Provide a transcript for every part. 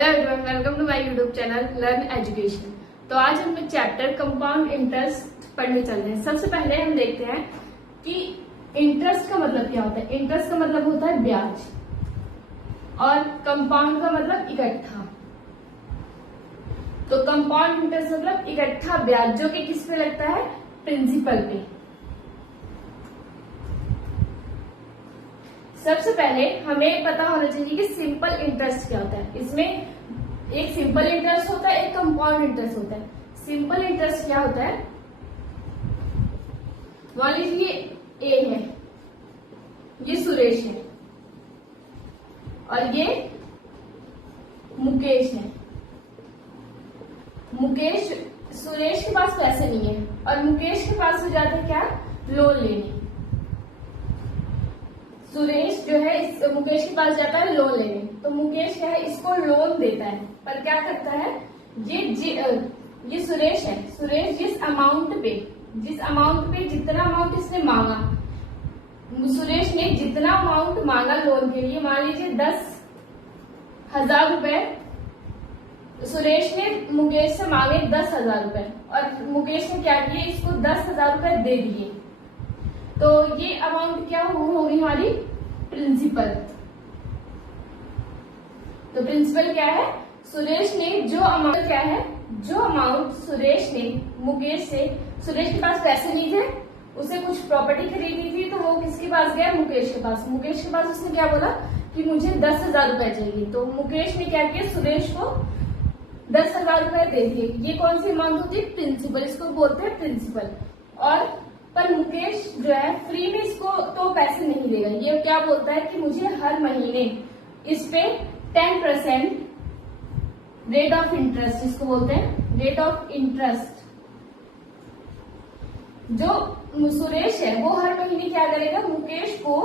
Welcome to my YouTube channel Learn Education. तो आज हम चैप्टर कंपाउंड इंटरेस्ट पढ़ने चल रहे हैं। सबसे पहले हम देखते हैं कि इंटरेस्ट का मतलब क्या होता है। इंटरेस्ट का मतलब होता है ब्याज और कंपाउंड का मतलब इकट्ठा। तो कंपाउंड इंटरेस्ट मतलब इकट्ठा ब्याज जो कि किस पे लगता है, प्रिंसिपल पे। सबसे पहले हमें पता होना चाहिए कि सिंपल इंटरेस्ट क्या होता है। इसमें एक सिंपल इंटरेस्ट होता है, एक कंपाउंड इंटरेस्ट होता है। सिंपल इंटरेस्ट क्या होता है, मान लीजिए ए है, ये सुरेश है और ये मुकेश है। सुरेश के पास पैसे नहीं है और मुकेश के पास हो जाता है क्या, लोन लेने। सुरेश जो है मुकेश के पास जाता है लोन लेने, तो मुकेश क्या है, इसको लोन देता है। पर क्या करता है, ये सुरेश है, सुरेश जिस अमाउंट पे जितना अमाउंट इसने मांगा, सुरेश ने जितना अमाउंट मांगा लोन के लिए, मान लीजिए 10,000 रुपए, सुरेश ने मुकेश से मांगे 10,000 रुपए और मुकेश ने क्या किया, इसको 10,000 रुपए दे दिए। तो ये अमाउंट क्या होगी हमारी, प्रिंसिपल। तो प्रिंसिपल क्या है, सुरेश ने जो अमाउंट सुरेश ने मुकेश से, सुरेश के पास पैसे नहीं थे, उसे कुछ प्रॉपर्टी खरीदनी थी, तो वो किसके पास गया, मुकेश के पास। मुकेश के पास उसने क्या बोला कि मुझे 10,000 रुपए चाहिए। तो मुकेश ने क्या किया, सुरेश को 10,000 रुपए दे दिए। ये कौन सी अमाउंट होती है, प्रिंसिपल, इसको बोलते हैं प्रिंसिपल। और पर मुकेश जो है फ्री में इसको तो पैसे नहीं देगा, ये क्या बोलता है कि मुझे हर महीने इस पे 10% रेट ऑफ इंटरेस्ट, इसको बोलते हैं रेट ऑफ इंटरेस्ट। जो सुरेश है वो हर महीने क्या करेगा, मुकेश को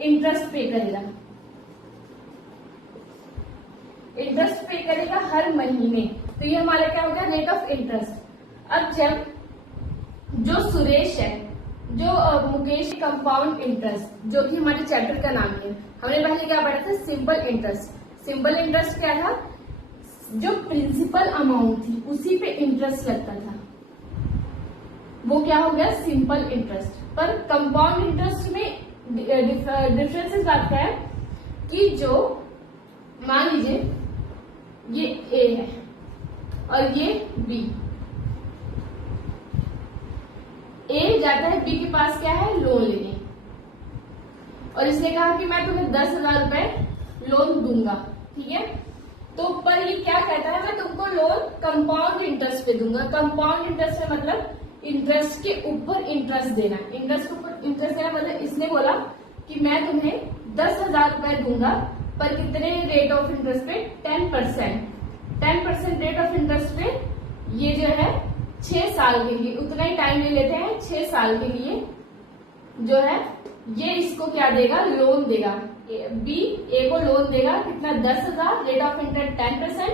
इंटरेस्ट पे करेगा, इंटरेस्ट पे करेगा हर महीने। तो ये हमारा क्या होगा, रेट ऑफ इंटरेस्ट। अब जब जो सुरेश है, जो मुकेश, कंपाउंड इंटरेस्ट, जो कि हमारे चैप्टर का नाम है, हमने पहले क्या पढ़ा था, सिंपल इंटरेस्ट। सिंपल इंटरेस्ट क्या था, जो प्रिंसिपल अमाउंट थी उसी पे इंटरेस्ट लगता था, वो क्या हो गया, सिंपल इंटरेस्ट। पर कंपाउंड इंटरेस्ट में डिफरेंस इस बात का है कि जो मान लीजिए ये ए है और ये बी, ए जाता है बी के पास क्या है, लोन लेने, और इसने कहा कि मैं तुम्हें 10,000 रुपए लोन दूंगा, ठीक है। तो पर ये क्या कहता है, मैं तुमको लोन कंपाउंड इंटरेस्ट पे दूंगा। कंपाउंड इंटरेस्ट में मतलब इंटरेस्ट के ऊपर इंटरेस्ट देना, इंटरेस्ट के ऊपर इंटरेस्ट देना। मतलब इसने बोला कि मैं तुम्हें 10,000 रुपए दूंगा, पर कितने रेट ऑफ इंटरेस्ट पे, 10% रेट ऑफ इंटरेस्ट पे। ये जो है 6 साल के लिए, उतना ही टाइम ले लेते हैं, 6 साल के लिए जो है ये इसको क्या देगा, लोन देगा। बी ए को लोन देगा, कितना, 10,000, rate of interest 10%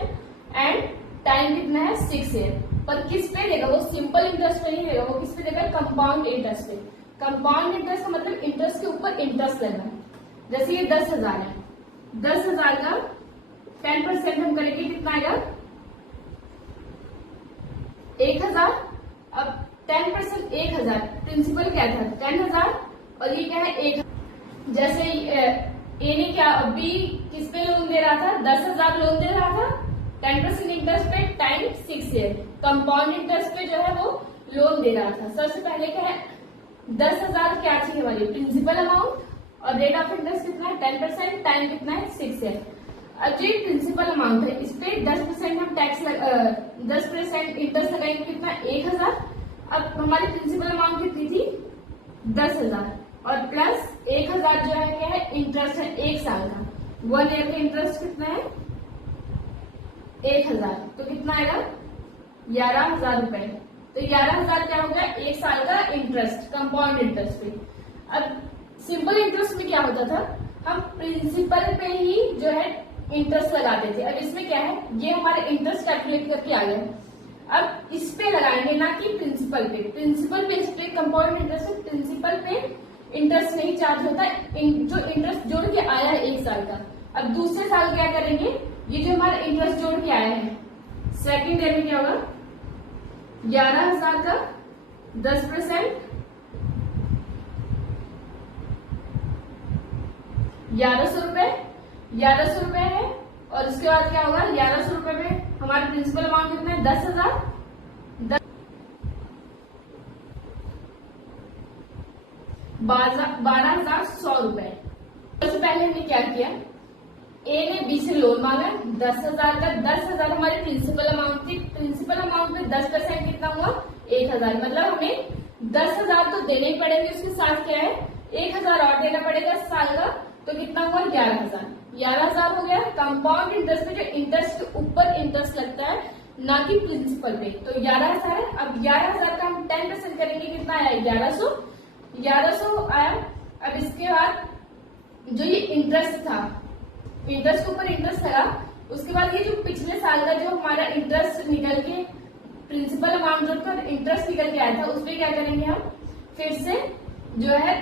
and time कितना है, 6 ईयर। पर किस पे देगा, वो सिंपल इंटरेस्ट पे नहीं देगा, वो किस पे देगा, कंपाउंड इंटरेस्ट पे। कंपाउंड इंटरेस्ट का मतलब इंटरेस्ट के ऊपर इंटरेस्ट देना। जैसे ये 10,000 है, 10,000 का 10% हम करेंगे, कितना आएगा, 1,000। अब 10% 1,000, प्रिंसिपल क्या था, 10,000 और ये क्या है, 1,000। जैसे ए ने क्या, बी किस पे लोन दे रहा था, 10,000 लोन दे रहा था, 10% इंटरेस्ट पे, टाइम 6 ईयर। कंपाउंड इंटरेस्ट पे जो है वो लोन दे रहा था। सबसे पहले क्या है, 10,000 क्या चाहिए हमारी, प्रिंसिपल अमाउंट, और रेट ऑफ इंटरेस्ट कितना है, 10%, टाइम कितना है, 6 ईयर। अब जो प्रिंसिपल अमाउंट है, इस पे 10% हम टैक्स 10% इंटरेस्ट लगाएंगे, कितना, 1,000। अब हमारी प्रिंसिपल अमाउंट कितनी थी, 10,000, और प्लस 1,000 जो है क्या है, इंटरेस्ट है 1 साल का। 1 ईयर का इंटरेस्ट कितना है, 1,000, तो कितना आएगा, 11,000 रुपए। तो 11,000 क्या हो गया, 1 साल का इंटरेस्ट, कंपाउंड इंटरेस्ट पे। अब सिंपल इंटरेस्ट में क्या होता था, हम प्रिंसिपल पे ही जो है इंटरेस्ट लगाते थे। अब इसमें क्या है, ये हमारे इंटरेस्ट कैलकुलेट करके आ गया। अब इस पे लगाएंगे, ना कि प्रिंसिपल पे। प्रिंसिपल पे, इस पे कंपाउंड इंटरेस्ट, प्रिंसिपल पे इंटरेस्ट नहीं चार्ज होता, जो इंटरेस्ट जोड़ के आया है 1 साल का। अब दूसरे साल क्या करेंगे, ये जो हमारा इंटरेस्ट जोड़ के आया है, सेकेंड ईयर में क्या होगा, 11,000 का 10%, 1100 रुपए है। और उसके बाद क्या होगा, 1100 रुपए में हमारा प्रिंसिपल अमाउंट कितना है, 10,000, 12,100 रुपए। सबसे पहले हमने क्या किया, ए ने बी से लोन मांगा 10,000 का, 10,000 हमारी प्रिंसिपल अमाउंट थी। प्रिंसिपल अमाउंट में 10% कितना हुआ, 1,000। मतलब हमें 10,000 तो देने ही पड़ेंगे, उसके साथ क्या है 1,000 और देना पड़ेगा साल का, तो कितना हुआ 11,000। 11,000 हो गया। कंपाउंड इंटरेस्ट में जो इंटरेस्ट के ऊपर इंटरेस्ट लगता है, ना कि प्रिंसिपल पे, तो 11,000 है। अब 11,000 का हम 10% करेंगे, कितना आया 1100 आया। अब इसके बाद जो ये इंटरेस्ट था, इंटरेस्ट के ऊपर इंटरेस्ट लगा, उसके बाद ये जो पिछले साल का जो हमारा इंटरेस्ट निकल के प्रिंसिपल अमाउंट जो इंटरेस्ट निकल के आया था, उस पर क्या करेंगे हम, फिर से जो है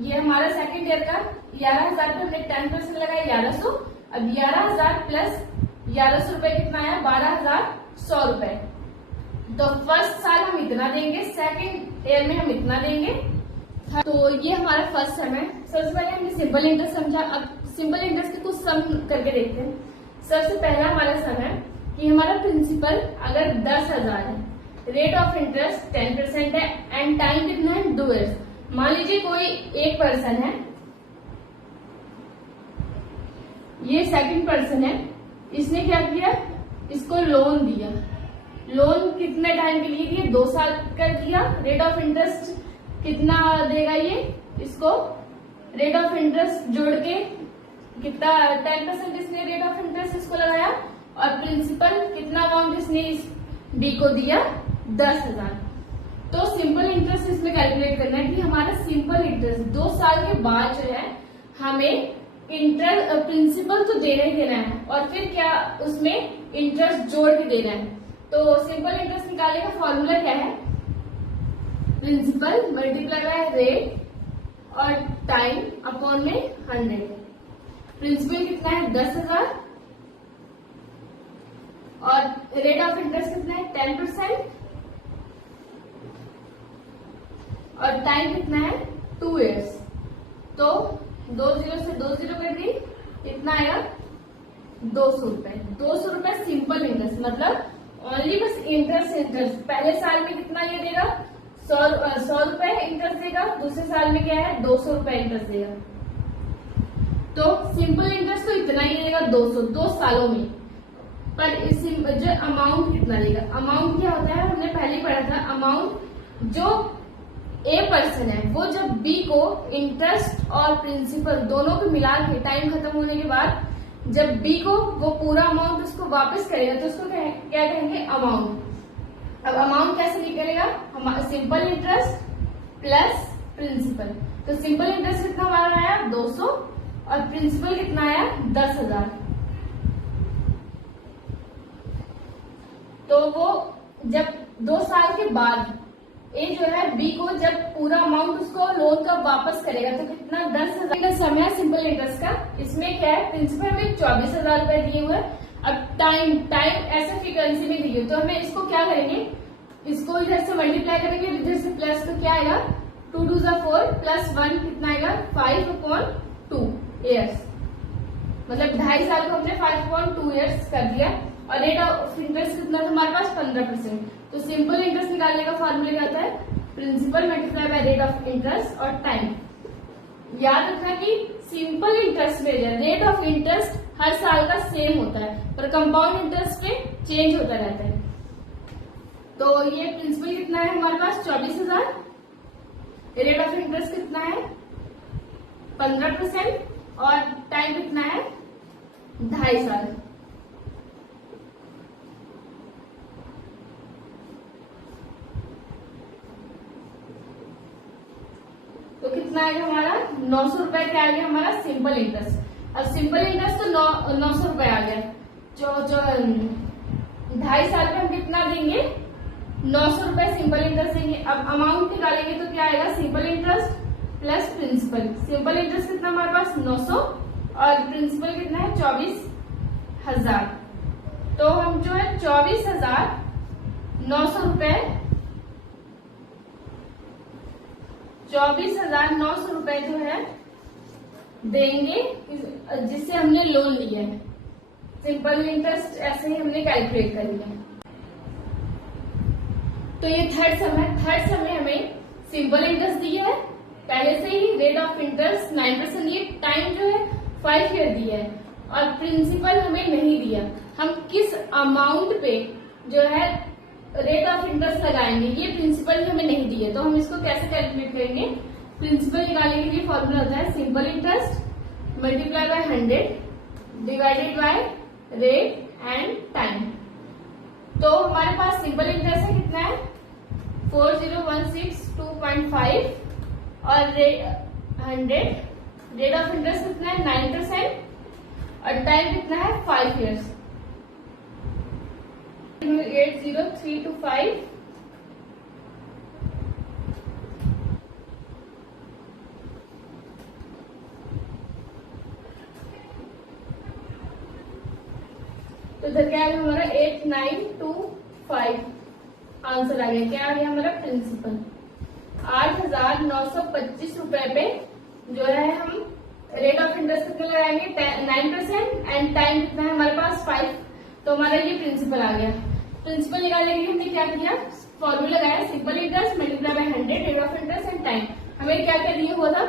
ये हमारा सेकेंड ईयर का 11,000 पे हमने 10% लगाया 1100। अब 11,000 प्लस 1100 रुपए कितना आया, 12,100 रुपए। तो फर्स्ट साल हम इतना देंगे, सेकेंड ईयर में हम इतना देंगे। तो ये हमारा फर्स्ट सेम है। सबसे पहले हमने सिंपल इंटरेस्ट समझा, अब सिंपल इंटरेस्ट के कुछ सम करके देखते हैं। सबसे पहला हमारा सम है कि हमारा प्रिंसिपल अगर 10,000 है, रेट ऑफ इंटरेस्ट 10% है, एंड टाइम कितना है 2 ईयर्स। मान लीजिए कोई एक पर्सन है, ये सेकंड पर्सन है, इसने क्या किया, इसको लोन दिया। लोन कितने टाइम के लिए दिया, 2 साल का दिया। रेट ऑफ इंटरेस्ट कितना देगा ये, इसको रेट ऑफ इंटरेस्ट जोड़ के कितना 10% इसने रेट ऑफ इंटरेस्ट इसको लगाया, और प्रिंसिपल कितना अमाउंट इसने इस डी को दिया 10,000। तो सिंपल इंटरेस्ट इसमें कैलकुलेट करना है कि हमारा सिंपल इंटरेस्ट 2 साल के बाद जो है हमें इंटरेस्ट प्रिंसिपल तो देना ही देना है, और फिर क्या उसमें इंटरेस्ट जोड़ के देना है। तो सिंपल इंटरेस्ट निकालने का फॉर्मूला क्या है, प्रिंसिपल मल्टीप्लाई बाय रेट और टाइम अपॉन में 100। प्रिंसिपल कितना है 10,000 और रेट ऑफ इंटरेस्ट कितना है 10% और टाइम कितना है 2 ईयर्स। तो 2 0 से 2 0 कर दी, कितना आएगा 200 रुपए। 200 रुपए सिंपल इंटरेस्ट, मतलब ओनली बस इंटरेस्ट। पहले साल में कितना ये देगा 100 रुपए इंटरेस्ट देगा, दूसरे साल में क्या है 200 रुपए इंटरेस्ट देगा। तो सिंपल इंटरेस्ट तो इतना ही देगा 200 2 सालों में। पर इस जो अमाउंट कितना देगा, अमाउंट क्या होता है, हमने पहले ही पढ़ा था, अमाउंट जो ए पर्सन है वो जब बी को इंटरेस्ट और प्रिंसिपल दोनों को मिला के टाइम खत्म होने के बाद जब बी को वो पूरा अमाउंट उसको वापस करेगा, तो उसको क्या कहेंगे अमाउंट। अब अमाउंट कैसे निकलेगा, हमारा सिंपल इंटरेस्ट प्लस प्रिंसिपल। तो सिंपल इंटरेस्ट कितना हमारा आया 200 और प्रिंसिपल कितना आया 10,000। तो वो जब 2 साल के बाद ए जो है बी को जब पूरा अमाउंट उसको लोन का वापस करेगा, तो कितना 10,000 का समय है सिंपल इंटरेस्ट का। इसमें क्या है, प्रिंसिपल में 24,000 रुपए दिए हुए। अब टाइम ऐसे फ्रीक्वेंसी में दिए, तो हमें इसको क्या करेंगे, इसको इधर से मल्टीप्लाई करेंगे, इधर से प्लस, तो क्या आएगा 2 2 4 प्लस 1 कितना आएगा 5/2 ईयर्स। मतलब 2.5 साल को हमने 5/2 ईयर्स कर दिया। और रेट ऑफ इंटरेस्ट कितना था हमारे पास 15%। तो सिंपल इंटरेस्ट निकालने का फॉर्मूला क्या होता है, principal multiply by rate of interest और टाइम। याद रखना कि सिंपल इंटरेस्ट में रेट ऑफ इंटरेस्ट हर साल का सेम होता है, पर कंपाउंड इंटरेस्ट पे चेंज होता रहता है। तो ये प्रिंसिपल कितना है हमारे पास 24,000, रेट ऑफ इंटरेस्ट कितना है 15% और टाइम कितना है 2.5 साल। तो कितना आएगा हमारा 900 रुपए क्या आ गया हमारा सिंपल इंटरेस्ट। अब सिंपल इंटरेस्ट तो 900 रुपए आ गया, जो 2.5 साल पे हम कितना देंगे 900 रुपए सिंपल इंटरेस्ट देंगे। अब अमाउंट निकालेंगे तो क्या आएगा simple interest plus principal. Simple interest कितना हमारे पास 900 और प्रिंसिपल कितना है 24,000। तो हम जो है 24,900 रुपए 24,900 रुपए जो है देंगे, जिससे हमने लोन लिया है। सिंपल इंटरेस्ट ऐसे ही हमने कैलकुलेट कर लिया। तो ये थर्ड सम है। थर्ड सम में हमें सिंपल इंटरेस्ट दिया है पहले से ही, रेट ऑफ इंटरेस्ट 9% दिए, टाइम जो है 5 ईयर दिया है, और प्रिंसिपल हमें नहीं दिया। हम किस अमाउंट पे जो है रेट ऑफ इंटरेस्ट लगाएंगे ये प्रिंसिपल हमें नहीं दिए, तो हम इसको कैसे कैलकुलेट करेंगे। प्रिंसिपल निकालने के लिए फॉर्मूला होता है simple interest multiply by 100 divided by rate and time. तो हमारे पास सिंपल इंटरेस्ट है कितना है 40,162.5 और 100, रेट ऑफ इंटरेस्ट कितना है 9% और टाइम कितना है 5 ईयर्स। 80325 तो इधर क्या है हमारा 8925 आंसर आ गया। क्या आ गया हमारा प्रिंसिपल 8,925 रुपए पे जो है हम रेट ऑफ इंटरेस्ट कितना लगाएंगे 9% एंड टाइम कितना है हमारे पास 5, तो हमारा ये प्रिंसिपल आ गया। प्रिंसिपल निकालने के लिए हमने क्या किया फॉर्मूला लगाया simple interest multiply by 100 rate of interest and time. हमें क्या क्या दिया हुआ था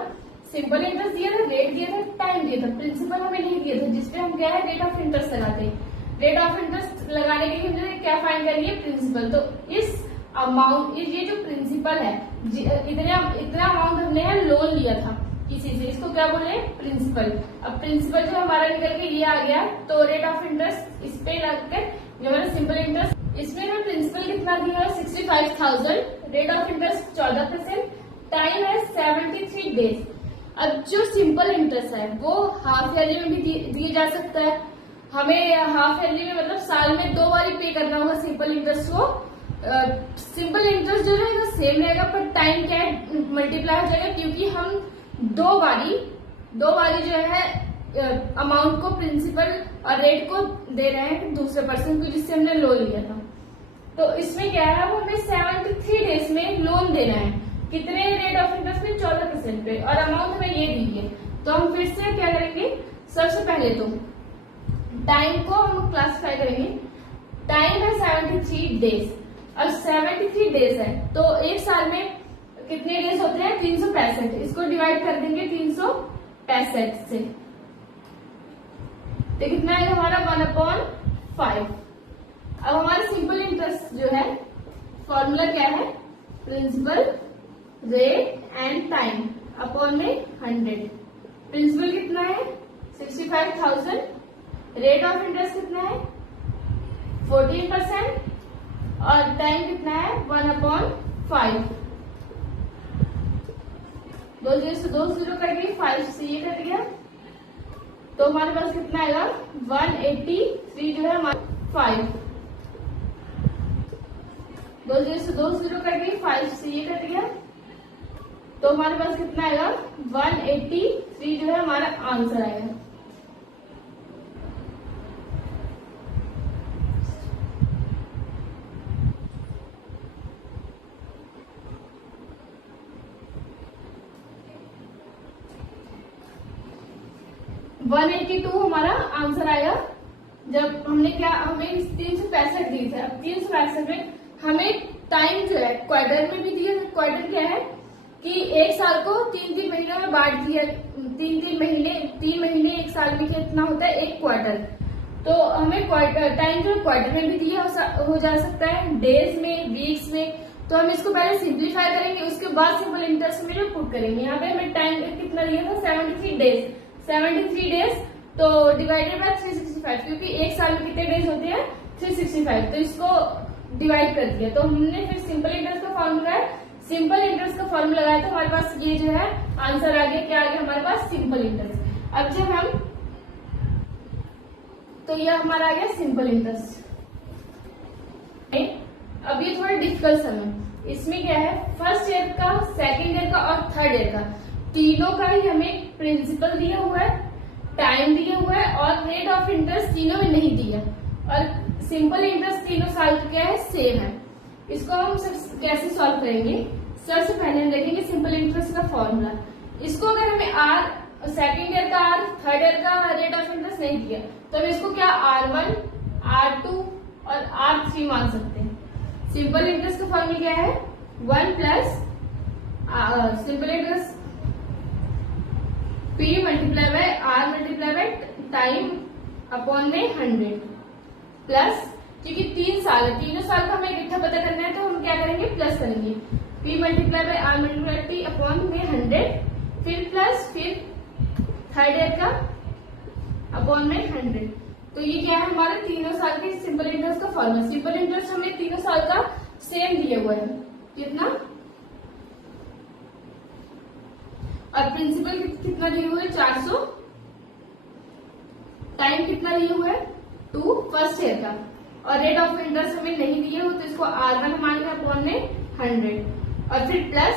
सिंपल इंटरेस्ट दिया था, रेट दिया था, टाइम दिया था, प्रिंसिपल हमें नहीं दिया था, जिसपे हम क्या है रेट ऑफ इंटरेस्ट लगाते हैं। रेट ऑफ इंटरेस्ट लगाने के लिए हमने क्या फाइंड कर लिया प्रिंसिपल। तो इस अमाउंट ये जो प्रिंसिपल है इतना अमाउंट हमने है लोन लिया था किसी से, इसको क्या बोले प्रिंसिपल। अब प्रिंसिपल जो हमारा निकल के ये आ गया, तो रेट ऑफ इंटरेस्ट इस पे लगकर जो हमारा सिंपल इंटरेस्ट इसमें हमें प्रिंसिपल कितना दिया है 65,000, रेट ऑफ इंटरेस्ट 14%, टाइम है 73 डेज। अब जो सिंपल इंटरेस्ट है वो हाफ ईयरली में भी दिया जा सकता है। हमें हाफ ईयरली में मतलब साल में 2 बारी पे करना होगा सिंपल इंटरेस्ट को। सिंपल इंटरेस्ट जो रहेगा सेम रहेगा, पर टाइम क्या है मल्टीप्लाई हो जाएगा, क्योंकि हम दो बारी जो है अमाउंट को प्रिंसिपल और रेट को दे रहे हैं दूसरे पर्सन को जिससे हमने लोन लिया था। तो इसमें क्या है वो हमें 73 डेज में लोन देना है। कितने रेट ऑफ इंटरेस्ट में 14% पे, और अमाउंट हमें ये दी है। तो हम फिर से क्या करेंगे सबसे पहले तो टाइम को हम क्लासिफाई करेंगे। टाइम है 73 डेज, अब 73 डेज है तो एक साल में कितने डेज होते हैं 365, इसको डिवाइड कर देंगे 365 से, तो कितना है हमारा 1/5। अब हमारा सिंपल इंटरेस्ट जो है फॉर्मूला क्या है principal rate and time upon में 100। प्रिंसिपल कितना है 65,000, रेट ऑफ इंटरेस्ट कितना है 14% और टाइम कितना है 1/5। 2 0 से 2 0 कट गई, 5 से ये कट गया, तो हमारे पास कितना आएगा 183 जो है हमारा 5। 2 0 से 2 0 कट गई, 5 से ये कट गया, तो हमारे पास कितना आएगा 183 जो है हमारा आंसर आएगा। वन 182 हमारा आंसर आएगा। जब हमने क्या हमें 365 दिए थे, अब 365 में हमें टाइम जो है क्वार्टर में भी दिया। क्वार्टर क्या है कि एक साल को 3-3 महीनों में बांट दिया, 3 महीने एक साल में कितना होता है एक क्वार्टर। तो हमें टाइम जो क्वार्टर में भी दिया हो जा सकता है, डेज में, वीक्स में। तो हम इसको पहले सिंप्लीफाई करेंगे, उसके बाद सिंपल इंटरेस्ट में जो पुट करेंगे। यहाँ पे हमें टाइम कितना दिया था 73 डेज, 73 डेज तो डिवाइडेड बाय 365, क्योंकि एक साल में कितने डेज होते हैं 365, तो इसको डिवाइड कर दिया। तो हमने फिर सिंपल इंटरेस्ट का फॉर्मूला है, सिंपल इंटरेस्ट का फॉर्मूला लगाया, तो हमारे पास ये जो है आंसर आ गया। क्या आ गया हमारे पास सिंपल इंटरेस्ट। अब जब हम तो ये हमारा आ गया सिंपल इंटरेस्ट। अब ये थोड़ा डिफिकल्ट सम है, इसमें क्या है फर्स्ट ईयर का, सेकेंड ईयर का और थर्ड ईयर का तीनों का ही हमें प्रिंसिपल दिया हुआ है, टाइम दिया हुआ है और रेट ऑफ इंटरेस्ट तीनों में नहीं दिया, और सिंपल इंटरेस्ट तीनों साल का क्या है, सेम है। इसको हम कैसे सॉल्व करेंगे? सबसे पहले हम देखेंगे सिंपल इंटरेस्ट का फॉर्मूला। इसको अगर हमें आर सेकेंड ईयर का, आर थर्ड ईयर का रेट ऑफ इंटरेस्ट नहीं दिया तो हम इसको क्या R1, R2 और R3 मान सकते हैं। सिंपल इंटरेस्ट का फॉर्मूला क्या है? 1 plus simple interest P multiply by R multiply by time upon में 100 प्लस, क्योंकि 3 साल है, तीनों साल का हमें इकट्ठा पता करना है तो हम क्या करेंगे, प्लस करेंगे। P multiply by R multiply T upon में 100, फिर प्लस, फिर थर्ड ईयर का अपॉन में 100। तो ये क्या है, हमारे तीनों साल के सिंपल इंटरेस्ट का फॉर्मूला। सिंपल इंटरेस्ट हमें तीनों साल का सेम दिया हुआ है, कितना, और प्रिंसिपल कितना दिया हुआ है, 400, टाइम कितना दिया हुआ है, 2 फर्स्ट ईयर का, और रेट ऑफ इंटरेस्ट हमें नहीं दिया हो तो इसको R1 मान लें अपॉन में 100, और फिर प्लस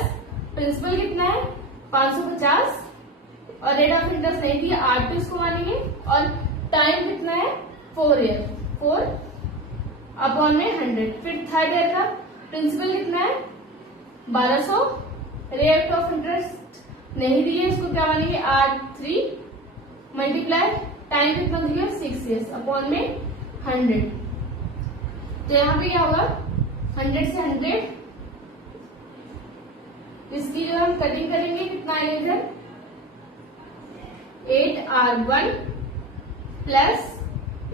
प्रिंसिपल कितना है 550, और रेट ऑफ इंटरेस्ट नहीं दिया R2 इसको मानेंगे, और टाइम कितना है 4 ईयर, 4 अपॉन में 100, फिर थर्ड ईयर का प्रिंसिपल कितना है 1200, रेट ऑफ इंटरेस्ट नहीं दिए, इसको क्या मानेंगे R3 मल्टीप्लाई टाइम कितना दिया 6 ईयर्स अपॉन में 100। तो यहाँ पे क्या होगा, 100 से 100, इसकी जो हम कटिंग करेंगे कितना आएगा इधर 8R1 प्लस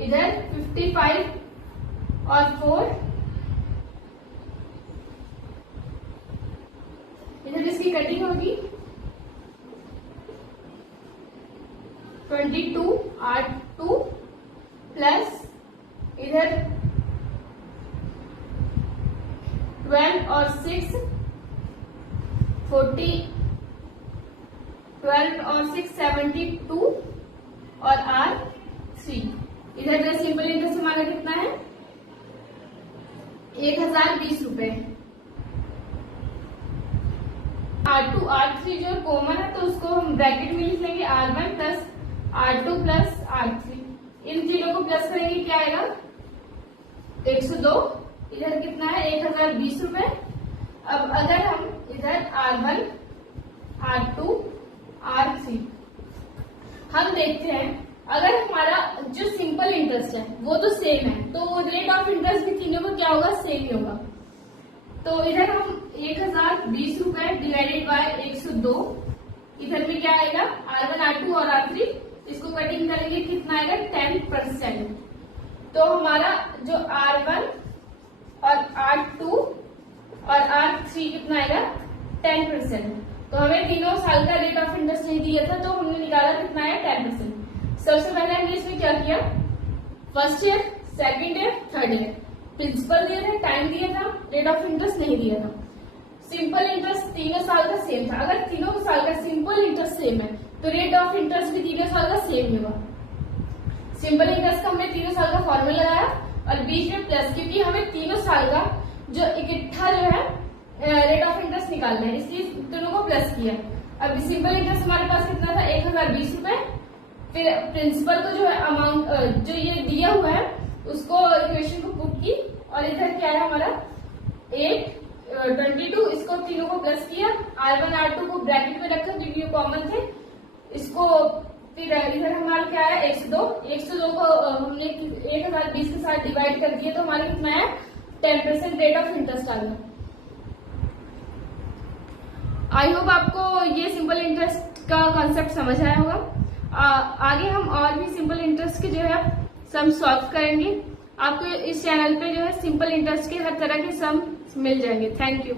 इधर 55 और 4, इधर इसकी कटिंग होगी 22R2 प्लस इधर 12 और 6 40, 12 और 6 72 और R3। इधर जो सिंपल इंटरेस्ट हमारा कितना है 1020 रुपए। R2 R3 जो कॉमन है तो उसको हम ब्रैकेट में लिख लेंगे R1 plus R2 plus R3, इन तीनों को प्लस करेंगे क्या आएगा 102, इधर कितना है 1020 रुपए। अब अगर हम इधर R1 R2 R3 हम देखते हैं, अगर हमारा जो सिंपल इंटरेस्ट है वो तो सेम है तो रेट ऑफ इंटरेस्ट भी तीनों का क्या होगा, सेम ही होगा। तो इधर हम 1020 रुपए डिवाइडेड बाय 102, इधर में क्या आएगा R1 R2 और R3, इसको कटिंग करेंगे कितना आएगा 10%। तो हमारा जो R1 और R2 और R3 कितना आएगा 10%। तो हमें तीनों साल का रेट ऑफ इंटरेस्ट नहीं दिया था तो हमने निकाला कितना है 10%। सबसे पहले हमने इसमें क्या किया, first year, second year, third year, principal दिया था, टाइम दिया था, रेट ऑफ इंटरेस्ट नहीं दिया था। सिंपल इंटरेस्ट तीनों साल का सेम था, अगर तीनों साल का सिंपल इंटरेस्ट सेम है तो रेट ऑफ इंटरेस्ट भी तीनों साल का सेम होगा। सिंपल इंटरेस्ट का हमने तीनों साल का फॉर्मूला लगाया और बीच में प्लस, क्योंकि हमें तीनों साल का जो इकट्ठा जो है रेट ऑफ इंटरेस्ट निकालना है, इसलिए दोनों को प्लस किया। अब सिंपल इंटरेस्ट हमारे पास कितना था 1020 रुपए, फिर प्रिंसिपल को जो है अमाउंट जो ये दिया हुआ है उसको इक्वेशन को पुट की, और इधर क्या है हमारा 822, इसको तीनों को प्लस किया, R1 R2 को ब्रैकेट में रखा क्योंकि ये कॉमन थे, इसको फिर इधर हमारा क्या है 102 को हमने 1020 के साथ डिवाइड कर दिया तो हमारा कितना है 10% रेट ऑफ इंटरेस्ट आ गया। आई होप आपको ये सिंपल इंटरेस्ट का कॉन्सेप्ट समझ आया होगा। आगे हम और भी सिंपल इंटरेस्ट के जो है सम सॉल्व करेंगे। आपको इस चैनल पे जो है सिंपल इंटरेस्ट के हर तरह के सम मिल जाएंगे। Thank you.